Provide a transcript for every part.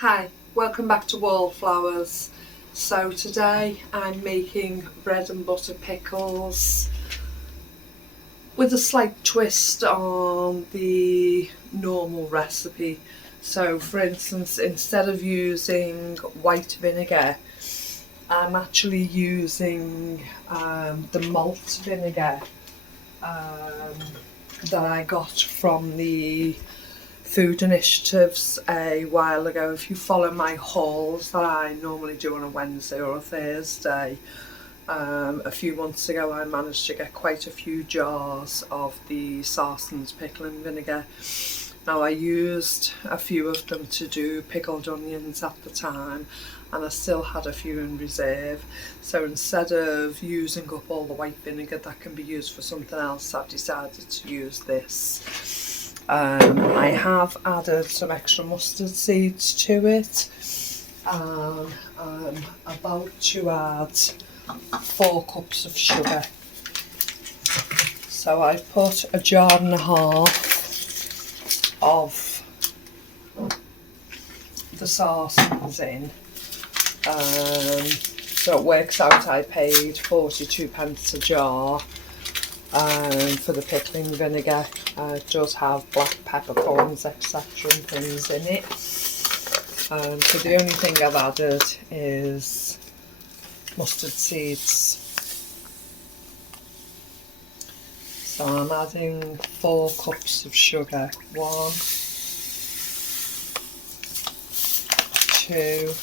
Hi, welcome back to Wallflowers. So today I'm making bread and butter pickles with a slight twist on the normal recipe. So for instance, instead of using white vinegar, I'm actually using the malt vinegar um, that I got from the food initiatives a while ago. If you follow my hauls that I normally do on a Wednesday or a Thursday, a few months ago I managed to get quite a few jars of the Sarson's pickle and vinegar. Now I used a few of them to do pickled onions at the time, and I still had a few in reserve. So instead of using up all the white vinegar that can be used for something else, I've decided to use this. I have added some extra mustard seeds to it, and I'm about to add 4 cups of sugar. So I put a jar and a half of the Sarson's in. So it works out I paid 42p a jar for the pickling vinegar. It does have black peppercorns, etc. and things in it. So the only thing I've added is mustard seeds. So I'm adding 4 cups of sugar. 1, 2,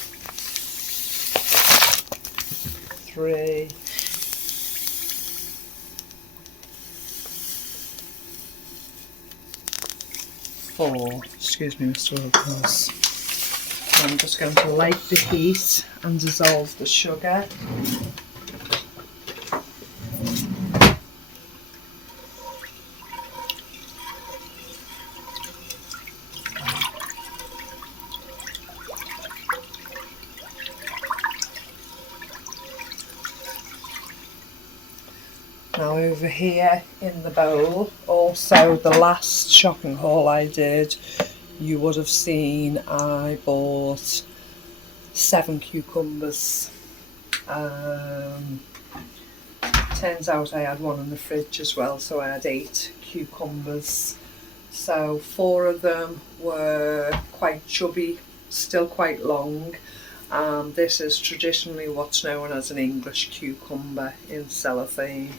3, 4. Excuse me, Mr. Wilkins. I'm just going to light the heat and dissolve the sugar. Now over here in the bowl, also the last shopping haul I did, you would have seen I bought 7 cucumbers. Turns out I had one in the fridge as well, so I had 8 cucumbers. So 4 of them were quite chubby, still quite long. This is traditionally what's known as an English cucumber in cellophane.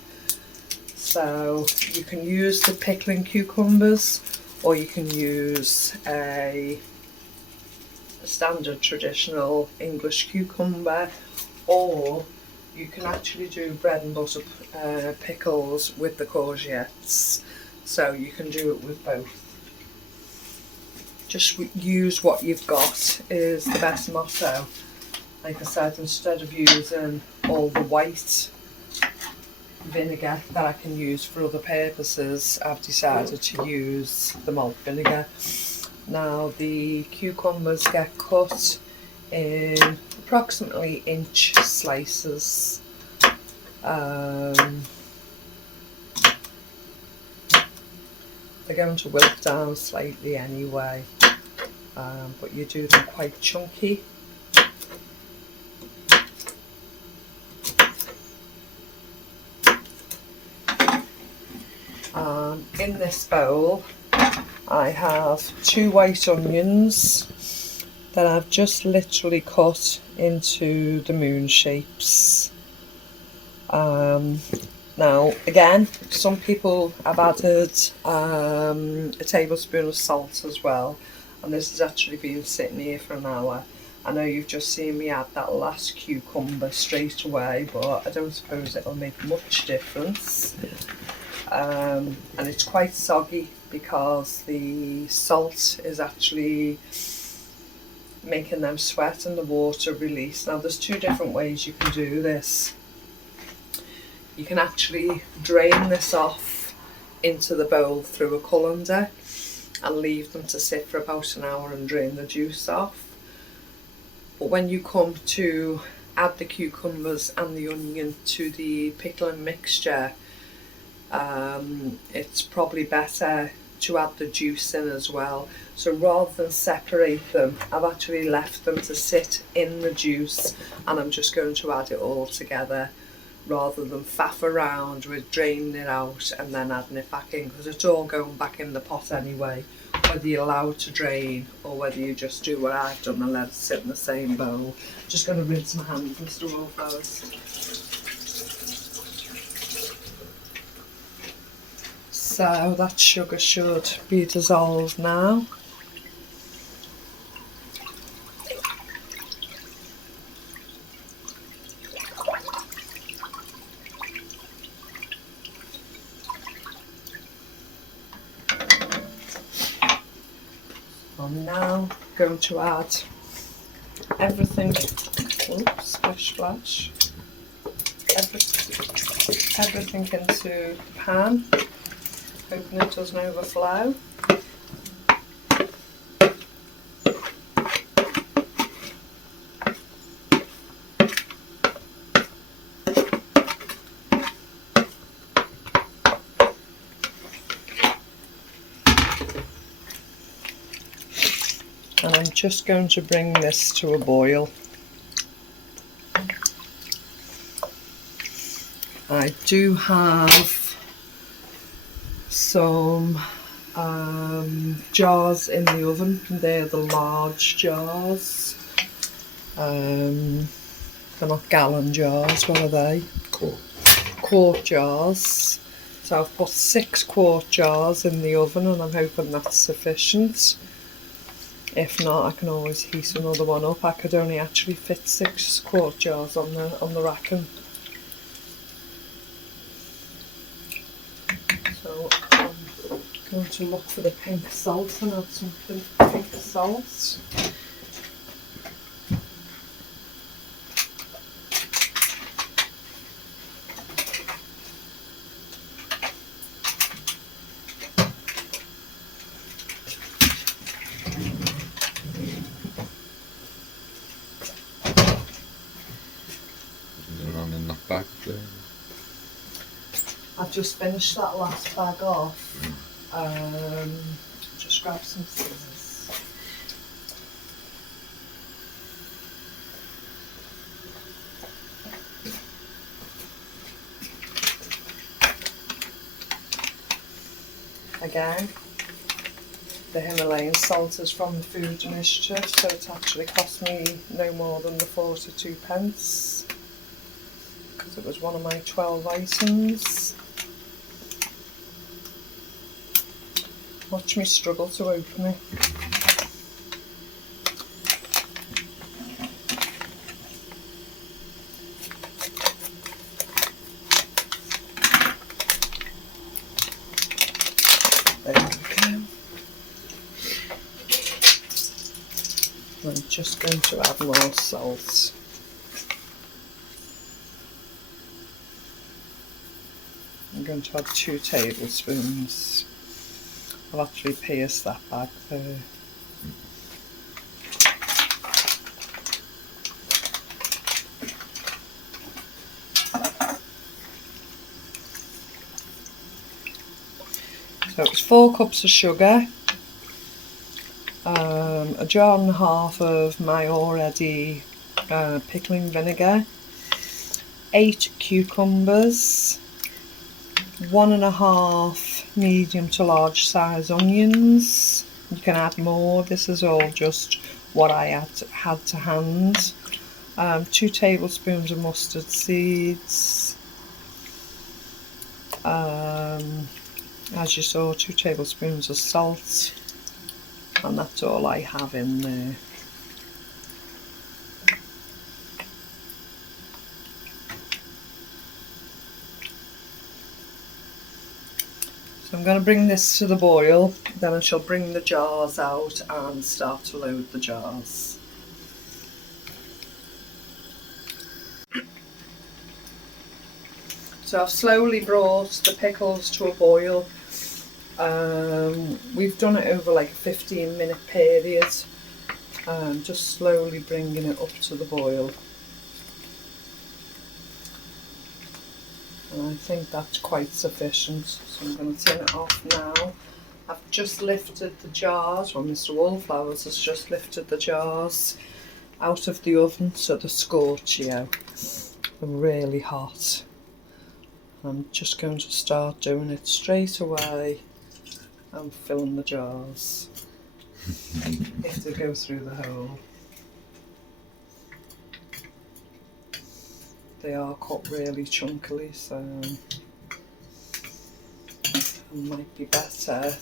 So you can use the pickling cucumbers, or you can use a standard traditional English cucumber, or you can actually do bread and butter pickles with the courgettes. So you can do it with both. Just use what you've got is the best motto. Like I said, instead of using all the white vinegar that I can use for other purposes, I've decided to use the malt vinegar. Now the cucumbers get cut in approximately inch slices. They're going to wilt down slightly anyway, but you do them quite chunky. In this bowl I have 2 white onions that I've just literally cut into the moon shapes. Now again, some people have added a tablespoon of salt as well, and this has actually been sitting here for an hour. I know you've just seen me add that last cucumber straight away, but I don't suppose it'll make much difference. And it's quite soggy because the salt is actually making them sweat and the water release. Now there's 2 different ways you can do this. You can actually drain this off into the bowl through a colander and leave them to sit for about an hour and drain the juice off. But when you come to add the cucumbers and the onion to the pickling mixture, it's probably better to add the juice in as well. So rather than separate them, I've actually left them to sit in the juice, and I'm just going to add it all together rather than faff around with draining it out and then adding it back in, because it's all going back in the pot anyway, whether you allow it to drain or whether you just do what I've done and let it sit in the same bowl. Just going to rinse my hands, Mr. Wallflowers. So that sugar should be dissolved now. I'm now going to add everything, oops, splish splash, everything into the pan, hoping it doesn't overflow. And I'm just going to bring this to a boil. I do have some jars in the oven. They're the large jars. They're not gallon jars, what are they? Quart jars. So I've put 6 quart jars in the oven, and I'm hoping that's sufficient. If not, I can always heat another one up. I could only actually fit 6 quart jars on the racking. So I'm going to look for the pink salt and add some pink salt. Bag there. I've just finished that last bag off. Just grab some scissors. Again, the Himalayan salt is from the Food Initiative, so it's actually cost me no more than the 42 pence. It was one of my 12 items. Watch me struggle to open it. There we go. I'm just going to add more salt. I'm going to add 2 tablespoons. I'll actually pierce that bag there. So it's 4 cups of sugar, a jar and a half of my already pickling vinegar, 8 cucumbers, 1.5 medium to large size onions. You can add more, this is all just what I had to hand. 2 tablespoons of mustard seeds, as you saw, 2 tablespoons of salt, and that's all I have in there. So I'm going to bring this to the boil, then I shall bring the jars out and start to load the jars. So I've slowly brought the pickles to a boil. We've done it over like a 15-minute period, just slowly bringing it up to the boil. And I think that's quite sufficient, so I'm going to turn it off now I've just lifted the jars, well Mr Wallflowers has just lifted the jars out of the oven so they're scorchy out. They're really hot. I'm just going to start doing it straight away and filling the jars if they go through the hole. They are cut really chunkily, so it might be better.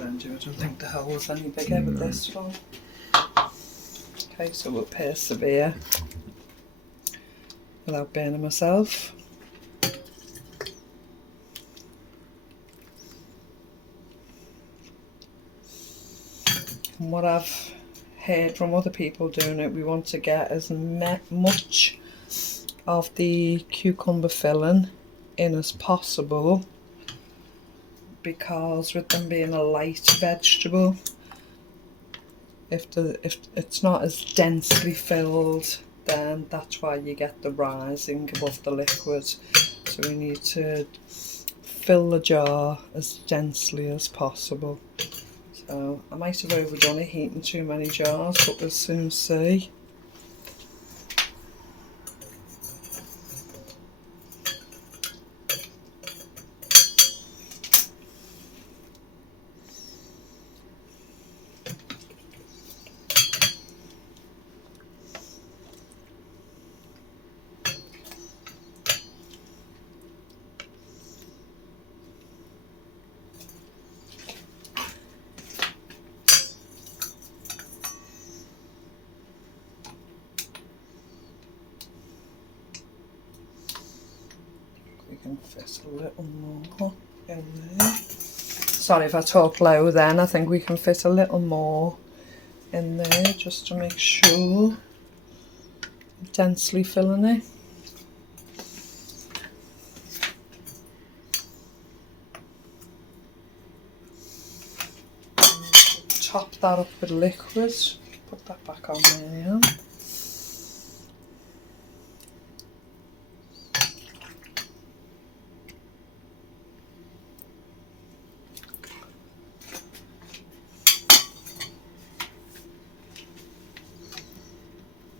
I don't think the hole is any bigger with this one. Okay, so we'll persevere without burning myself. From what I've heard from other people doing it, we want to get as much of the cucumber filling in as possible, because with them being a light vegetable, if it's not as densely filled, then that's why you get the rising above the liquid. So we need to fill the jar as densely as possible. So I might have overdone it, heating too many jars, but we'll soon see. We can fit a little more in there. Sorry if I talk low then, I think we can fit a little more in there just to make sure densely filling it. Top that up with liquid, put that back on there now.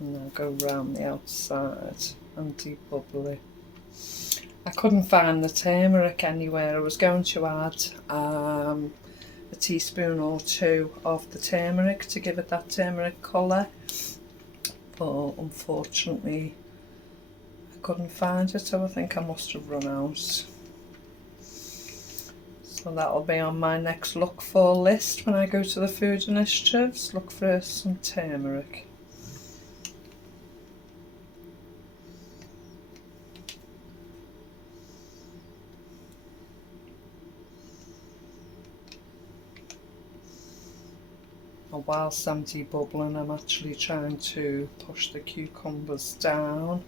And now go round the outside and debubble it. I couldn't find the turmeric anywhere. I was going to add a teaspoon or two of the turmeric to give it that turmeric colour, but unfortunately I couldn't find it, so I think I must have run out. So that'll be on my next look for list when I go to the food initiatives. Look for some turmeric. And whilst I'm debubbling, I'm actually trying to push the cucumbers down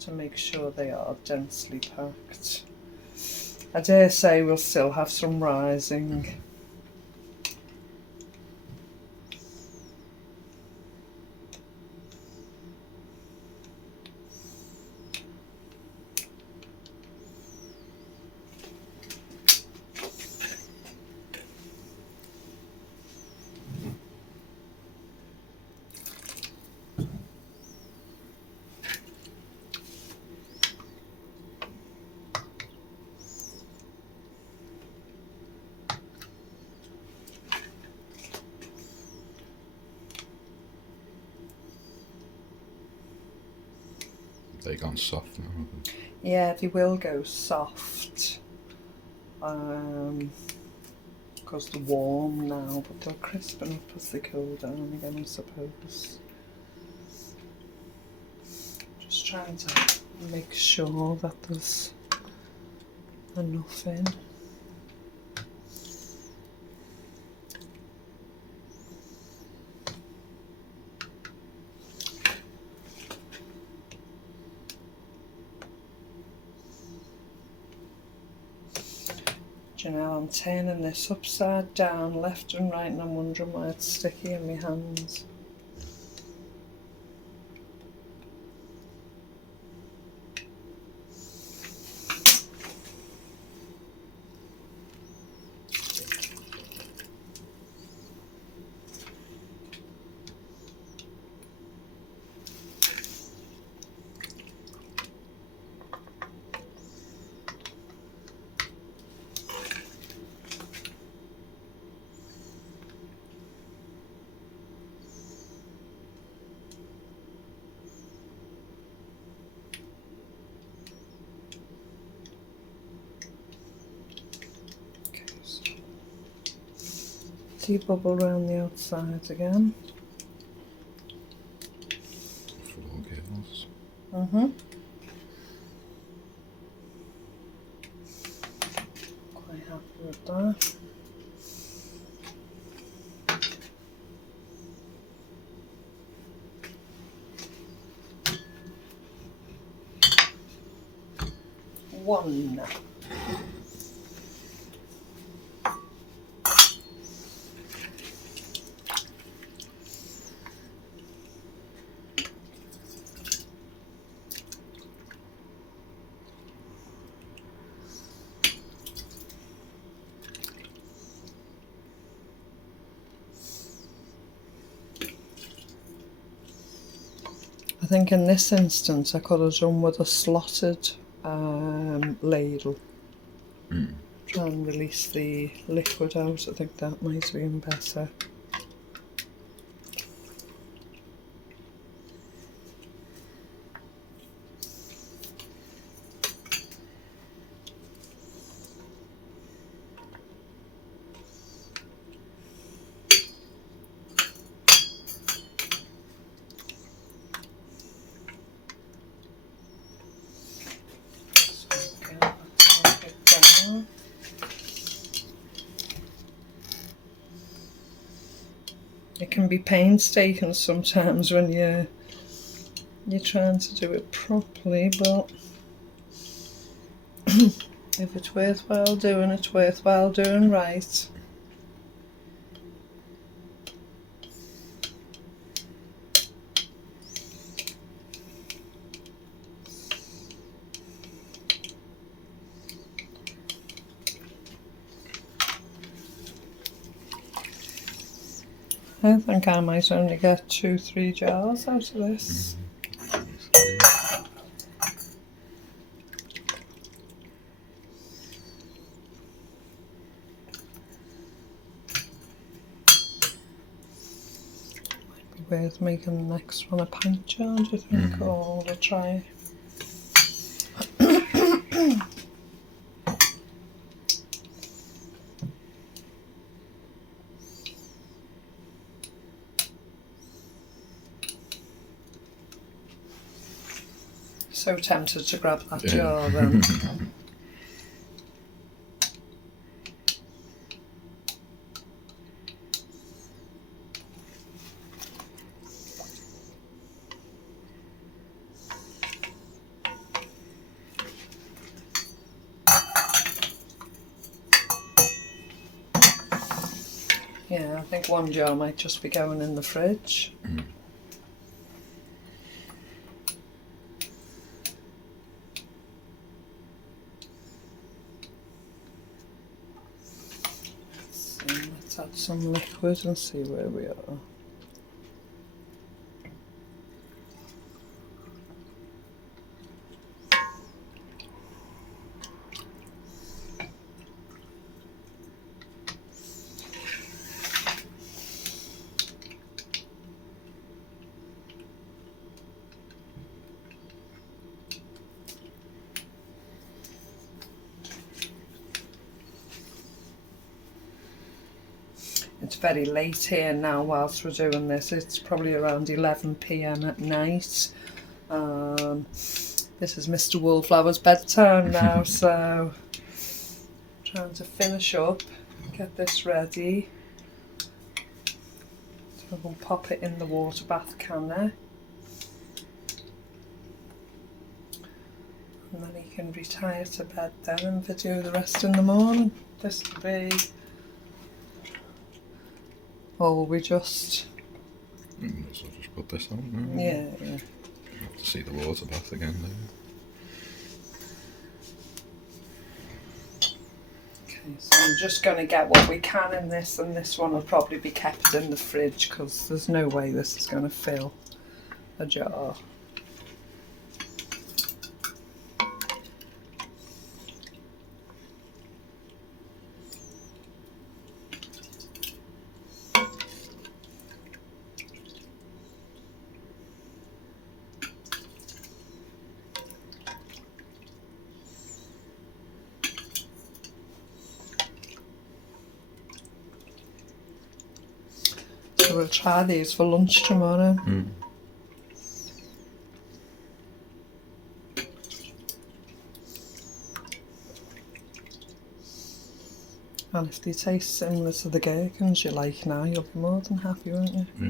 to make sure they are densely packed. I dare say we'll still have some rising. They've gone soft now, haven't they? Yeah, they will go soft because they're warm now, but they'll crispen up as they cool down again, I suppose. Just trying to make sure that there's enough in. You know, I'm turning this upside down, left and right, and I'm wondering why it's sticky in my hands. de-bubble around the outside again. Floor gills. Quite happy with that. One. I think in this instance I could have done with a slotted ladle. Try and release the liquid out. I think that might have been better. It can be painstaking sometimes when you're trying to do it properly, but if it's worthwhile doing, it's worthwhile doing right. I think I might only get 2-3 jars out of this. Might be worth making the next one a pint jar, do you think, or we'll try? So tempted to grab that jar then. Yeah, I think one jar might just be going in the fridge. Let's add some liquid and see where we are. It's very late here now whilst we're doing this. It's probably around 11 PM at night. This is Mr. Wallflower's bedtime now, so trying to finish up, get this ready. So we'll pop it in the water bath canner. And then he can retire to bed then and video the rest in the morning. This will be... Or will we just... So just put this on. Yeah. Have to see the water bath again there. Okay, so I'm just going to get what we can in this, and this one will probably be kept in the fridge because there's no way this is going to fill a jar. So we'll try these for lunch tomorrow. And if they taste similar to the gherkins you like now, you'll be more than happy, won't you? I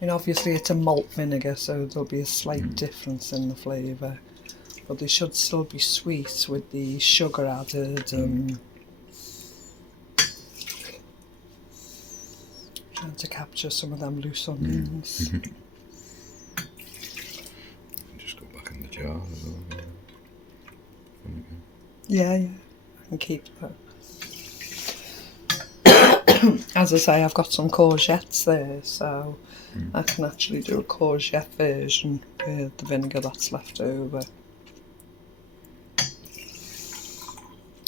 mean, obviously it's a malt vinegar, so there'll be a slight difference in the flavour. But they should still be sweet with the sugar added and trying to capture some of them loose onions. Just go back in the jar as well. Yeah, I can keep that. As I say, I've got some courgettes there, so I can actually do a courgette version with the vinegar that's left over.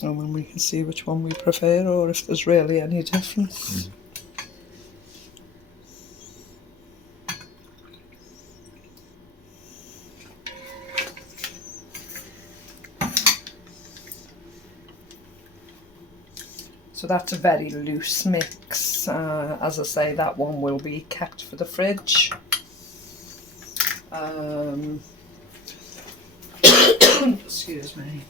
And then we can see which one we prefer or if there's really any difference. So that's a very loose mix. As I say, that one will be kept for the fridge. Excuse me.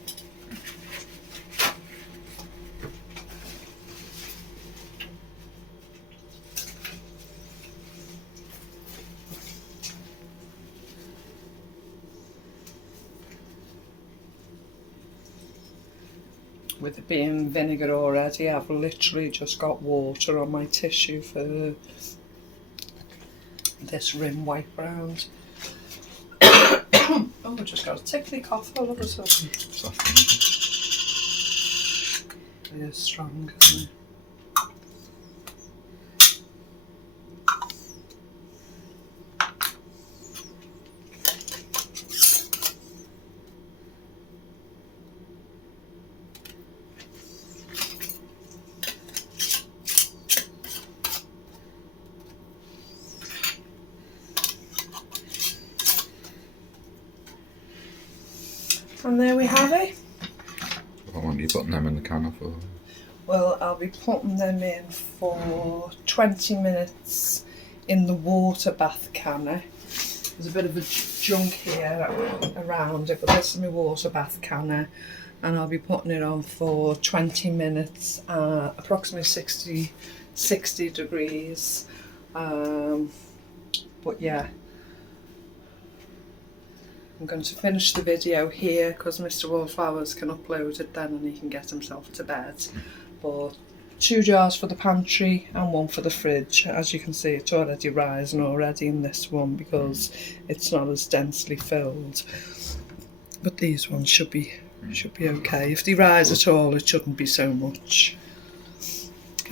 With it being vinegar already, I've literally just got water on my tissue for this rim wipe round. Oh, I just got a tickly cough all of a sudden. It is strong, isn't it? And there we have it. How long are you putting them in the canner for? Well, I'll be putting them in for 20 minutes in the water bath canner. There's a bit of a junk here around it, but this is my water bath canner. And I'll be putting it on for 20 minutes, approximately 60 degrees. But yeah. I'm going to finish the video here because Mr. Wallflowers can upload it then and he can get himself to bed. But 2 jars for the pantry and 1 for the fridge. As you can see, it's already rising already in this one because it's not as densely filled. But these ones should be okay. If they rise at all, it shouldn't be so much.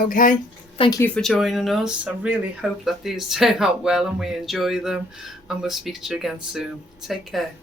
Okay. Thank you for joining us. I really hope that these turn out well and we enjoy them, and we'll speak to you again soon. Take care.